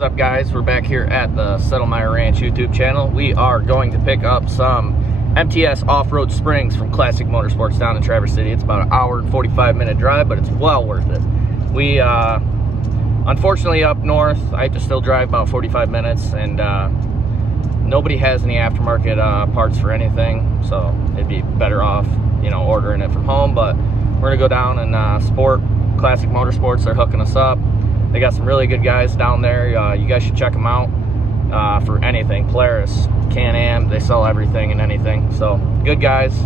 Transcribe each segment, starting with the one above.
What's up, guys? We're back here at the Settlemire Ranch YouTube channel. We are going to pick up some MTS Off-road springs from Classic Motorsports down in Traverse City. It's about an hour and 45-minute drive, but it's well worth it. We unfortunately up north, I have to still drive about 45 minutes, and nobody has any aftermarket parts for anything, so it'd be better off, you know, ordering it from home. But we're gonna go down and support Classic Motorsports. They're hooking us up. They got some really good guys down there. You guys should check them out for anything. Polaris, Can-Am, they sell everything and anything. So, good guys.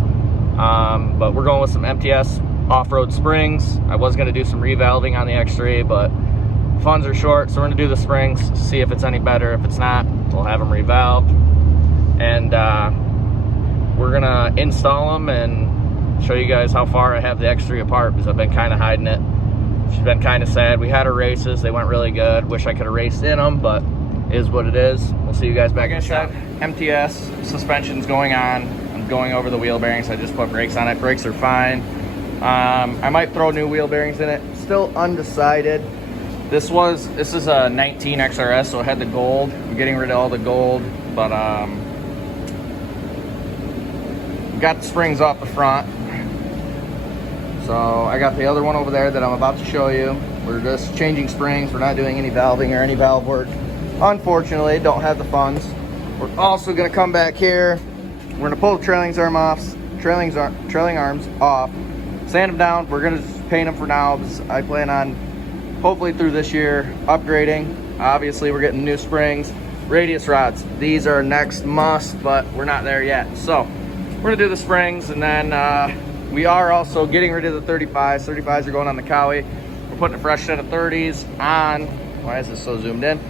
But we're going with some MTS off-road springs. I was going to do some revalving on the X3, but funds are short, so we're going to do the springs, see if it's any better. If it's not, we'll have them revalved. And we're going to install them and show you guys how far I have the X3 apart, because I've been kind of hiding it. She's been kind of sad. We had our races, they went really good. Wish I could have raced in them, but it is what it is. We'll see you guys back in the shop. MTS suspension's going on. I'm going over the wheel bearings. I just put brakes on it. Brakes are fine. I might throw new wheel bearings in it. Still undecided. This is a 19 XRS, so it had the gold. I'm getting rid of all the gold, but got the springs off the front. So I got the other one over there that I'm about to show you. We're just changing springs. We're not doing any valving or any valve work. Unfortunately, don't have the funds. We're also gonna come back here. We're gonna pull the trailing arms off, sand them down. We're gonna just paint them for now, because I plan on, hopefully through this year, upgrading. Obviously, we're getting new springs, radius rods. These are next must, but we're not there yet. So we're gonna do the springs, and then we are also getting rid of the 35s. 35s are going on the Cowie. We're putting a fresh set of 30s on. Why is this so zoomed in?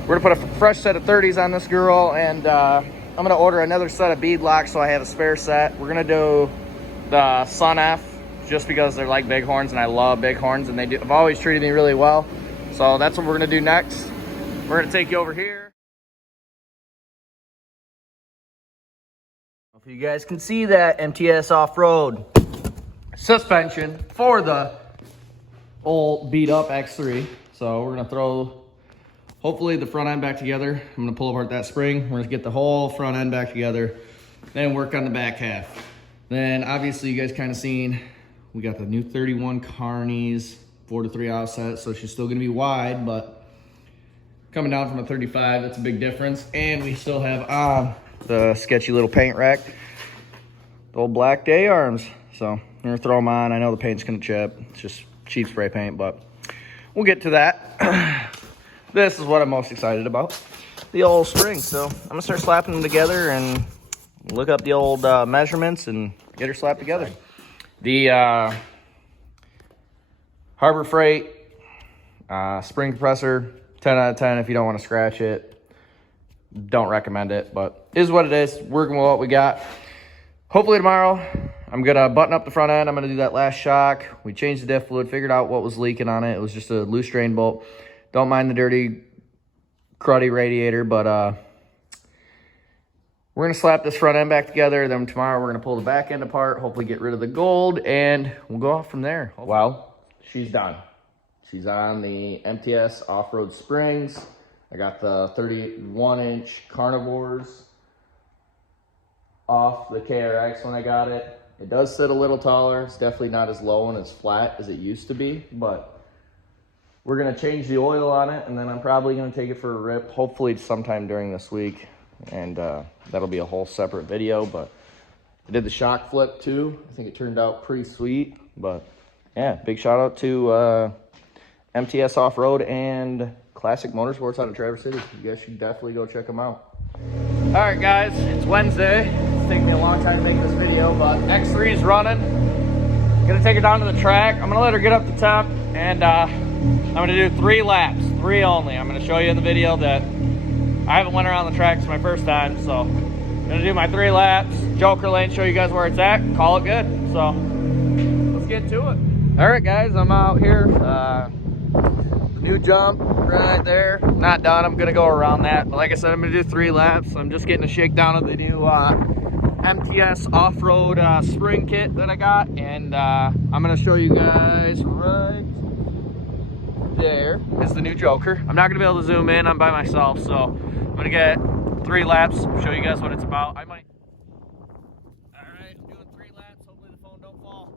We're gonna put a fresh set of 30s on this girl, and I'm gonna order another set of bead locks so I have a spare set. We're gonna do the Sun F, just because they're like bighorns, and I love bighorns, and have always treated me really well. So that's what we're gonna do next. We're gonna take you over here. If you guys can see that MTS Off-road suspension for the old beat up X3. So we're gonna throw hopefully the front end back together. I'm gonna pull apart that spring. We're gonna get the whole front end back together, then work on the back half. Then obviously you guys kind of seen, we got the new 31 Carnies 4-3 offset, so she's still gonna be wide, but coming down from a 35, that's a big difference. And we still have the sketchy little paint rack, the old black day arms. So I'm gonna throw them on. I know the paint's gonna chip. It's just cheap spray paint, but we'll get to that. This is what I'm most excited about, the old springs. So I'm gonna start slapping them together and look up the old measurements and get her slapped together. The Harbor Freight spring compressor, 10 out of 10 if you don't want to scratch it. Don't recommend it, but it is what it is. Working with what we got. Hopefully tomorrow, I'm gonna button up the front end. I'm gonna do that last shock. We changed the diff fluid, figured out what was leaking on it. It was just a loose drain bolt. Don't mind the dirty, cruddy radiator, but we're gonna slap this front end back together. Then tomorrow we're gonna pull the back end apart, hopefully get rid of the gold, and we'll go off from there. Well, she's done. She's on the MTS Off-road springs. I got the 31-inch carnivores off the KRX when I got it. It does sit a little taller. It's definitely not as low and as flat as it used to be, but we're gonna change the oil on it, and then I'm probably gonna take it for a rip, hopefully sometime during this week, and that'll be a whole separate video. But I did the shock flip too. I think it turned out pretty sweet, but yeah, big shout out to MTS Off-road and Classic Motorsports out of Traverse City. You guys should definitely go check them out. All right, guys, it's Wednesday. It's taking me a long time to make this video, but X3 is running. I'm gonna take her down to the track. I'm gonna let her get up to temp, and I'm gonna do 3 laps, 3 only. I'm gonna show you in the video that I haven't went around the track. It's my first time, so I'm gonna do my 3 laps, Joker lane, show you guys where it's at, call it good. So let's get to it. All right, guys, I'm out here. New jump right there. Not done. I'm gonna go around that, but like I said, I'm gonna do 3 laps. I'm just getting a shakedown of the new MTS Off-road spring kit that I got, and I'm gonna show you guys right there is the new Joker. I'm not gonna be able to zoom in, I'm by myself, so I'm gonna get 3 laps, show you guys what it's about. I might. All right, I'm doing 3 laps, hopefully the phone don't fall.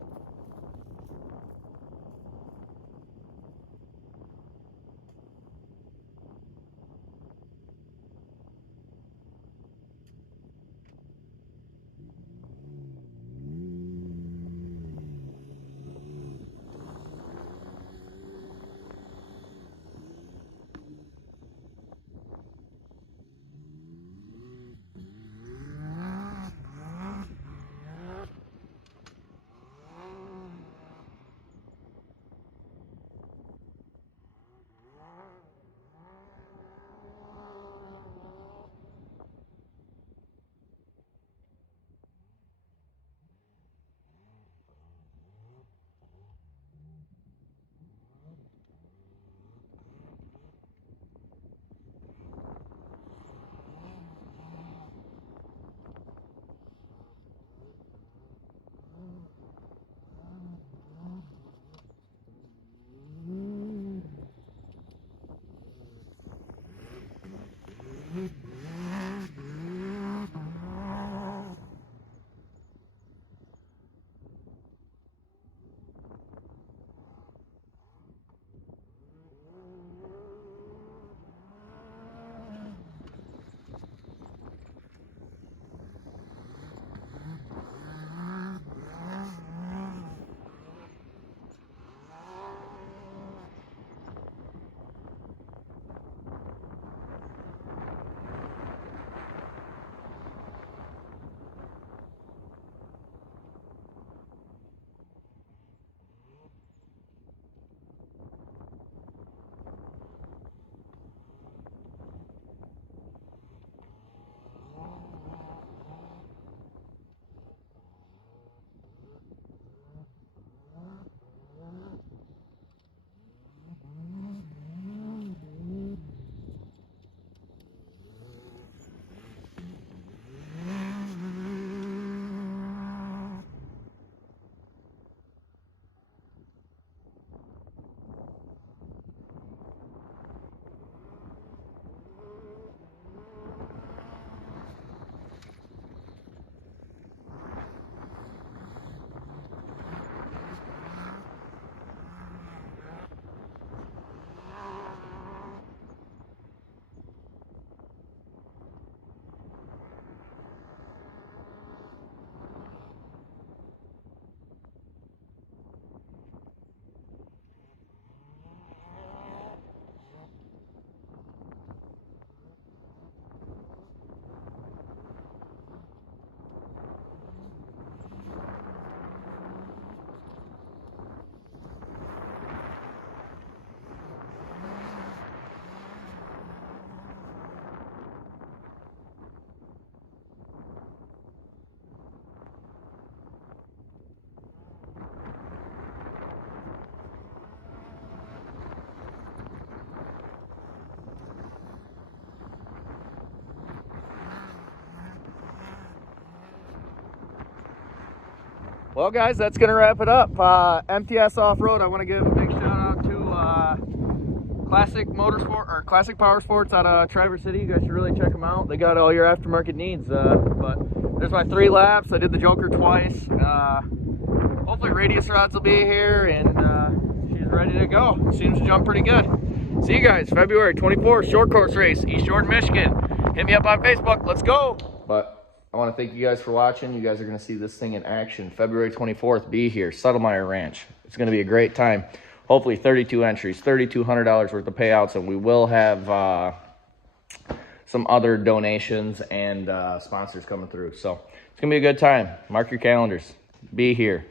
Well, guys, that's going to wrap it up. MTS Off-road, I want to give a big shout out to Classic Motorsport or Classic Power Sports out of Traverse City. You guys should really check them out. They got all your aftermarket needs. But there's my 3 laps. I did the Joker twice. Hopefully Radius Rods will be here, and she's ready to go. Seems to jump pretty good. See you guys February 24th, short course race, East Jordan, Michigan. Hit me up on Facebook. Let's go. But I want to thank you guys for watching. You guys are going to see this thing in action. February 24th, be here, Settlemyre Ranch. It's going to be a great time. Hopefully 32 entries, $3,200 worth of payouts, and we will have some other donations and sponsors coming through. So it's going to be a good time. Mark your calendars. Be here.